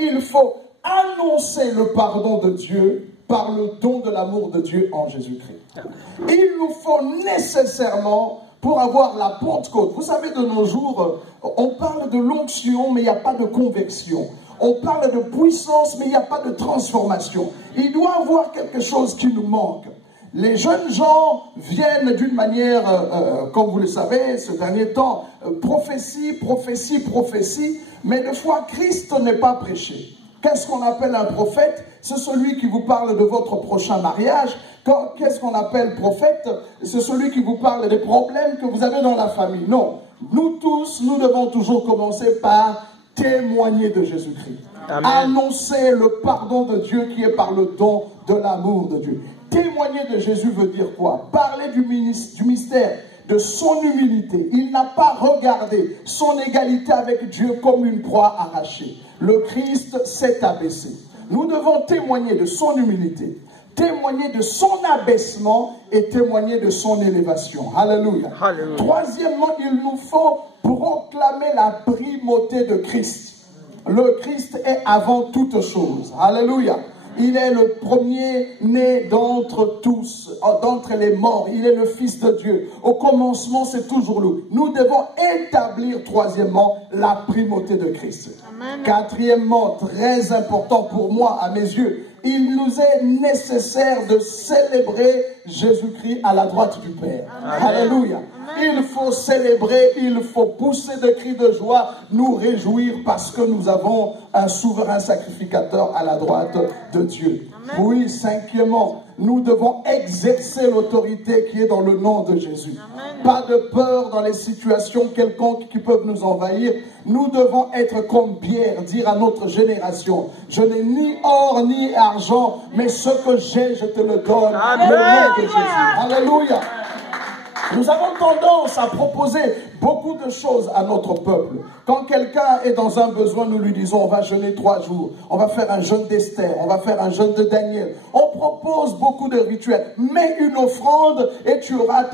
il faut annoncer le pardon de Dieu par le don de l'amour de Dieu en Jésus-Christ. Il nous faut nécessairement, pour avoir la Pentecôte, vous savez, de nos jours, on parle de l'onction, mais il n'y a pas de conversion. On parle de puissance, mais il n'y a pas de transformation. Il doit y avoir quelque chose qui nous manque. Les jeunes gens viennent d'une manière, comme vous le savez, ce dernier temps, prophétie, prophétie, prophétie, mais des fois, Christ n'est pas prêché. Qu'est-ce qu'on appelle un prophète? C'est celui qui vous parle de votre prochain mariage. Qu'est-ce qu'on appelle prophète? C'est celui qui vous parle des problèmes que vous avez dans la famille. Non, nous tous, nous devons toujours commencer par témoigner de Jésus-Christ. Annoncer le pardon de Dieu qui est par le don de l'amour de Dieu. Témoigner de Jésus veut dire quoi? Parler du mystère de son humilité. Il n'a pas regardé son égalité avec Dieu comme une proie arrachée. Le Christ s'est abaissé. Nous devons témoigner de son humilité, témoigner de son abaissement et témoigner de son élévation. Alléluia. Alléluia. Troisièmement, il nous faut proclamer la primauté de Christ. Le Christ est avant toute chose. Alléluia. Il est le premier-né d'entre tous, d'entre les morts. Il est le Fils de Dieu. Au commencement, c'est toujours lui. Nous devons établir, troisièmement, la primauté de Christ. Amen. Quatrièmement, très important pour moi, à mes yeux, il nous est nécessaire de célébrer Jésus-Christ à la droite du Père. Amen. Alléluia. Amen. Il faut célébrer, il faut pousser de cris de joie, nous réjouir parce que nous avons un souverain sacrificateur à la droite de Dieu. Amen. Oui, cinquièmement, nous devons exercer l'autorité qui est dans le nom de Jésus. Amen. Pas de peur dans les situations quelconques qui peuvent nous envahir. Nous devons être comme Pierre, dire à notre génération, je n'ai ni or ni argent, mais ce que j'ai, je te le donne. Amen. Au nom de Jésus. Alléluia. Nous avons tendance à proposer beaucoup de choses à notre peuple. Quand quelqu'un est dans un besoin, nous lui disons, on va jeûner 3 jours, on va faire un jeûne d'Esther, on va faire un jeûne de Daniel. On propose beaucoup de rituels. Mets une offrande et tu auras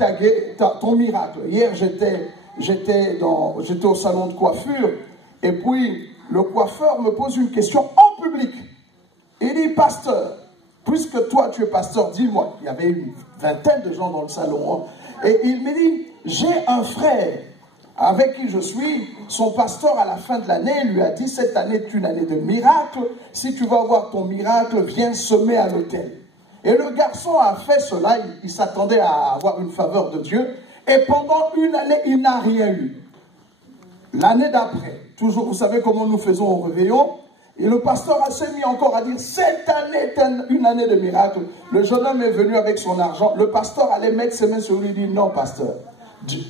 ton miracle. Hier, j'étais au salon de coiffure et puis le coiffeur me pose une question en public. Il dit, pasteur, puisque toi tu es pasteur, dis-moi, il y avait une vingtaine de gens dans le salon, hein, et il me dit, j'ai un frère avec qui je suis, son pasteur à la fin de l'année lui a dit, cette année est une année de miracle, si tu vas avoir ton miracle, viens semer à l'autel. Et le garçon a fait cela, il s'attendait à avoir une faveur de Dieu, et pendant une année, il n'a rien eu. L'année d'après, toujours, vous savez comment nous faisons au réveillon, et le pasteur s'est mis encore à dire, cette année est une année de miracle. Le jeune homme est venu avec son argent. Le pasteur allait mettre ses mains sur lui et dit, non pasteur,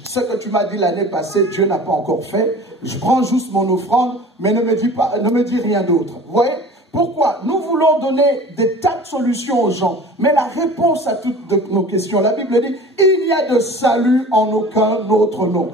ce que tu m'as dit l'année passée, Dieu n'a pas encore fait. Je prends juste mon offrande, mais ne me dis rien d'autre. Vous voyez? Pourquoi? Nous voulons donner des tas de solutions aux gens. Mais la réponse à toutes nos questions, la Bible dit, il n'y a de salut en aucun autre nom.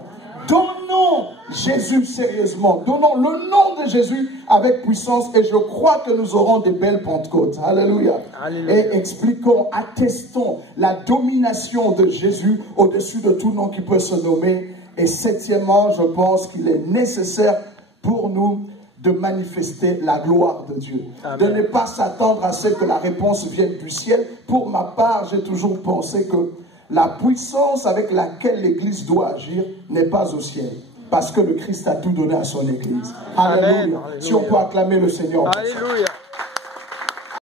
Donnons Jésus sérieusement. Donnons le nom de Jésus avec puissance et je crois que nous aurons des belles Pentecôtes. Alléluia. Alléluia. Et expliquons, attestons la domination de Jésus au-dessus de tout nom qui peut se nommer. Et septièmement, je pense qu'il est nécessaire pour nous de manifester la gloire de Dieu. Amen. De ne pas s'attendre à ce que la réponse vienne du ciel. Pour ma part, j'ai toujours pensé que la puissance avec laquelle l'Église doit agir n'est pas au ciel. Parce que le Christ a tout donné à son Église. Alléluia. Alléluia. Si on peut acclamer le Seigneur. Alléluia.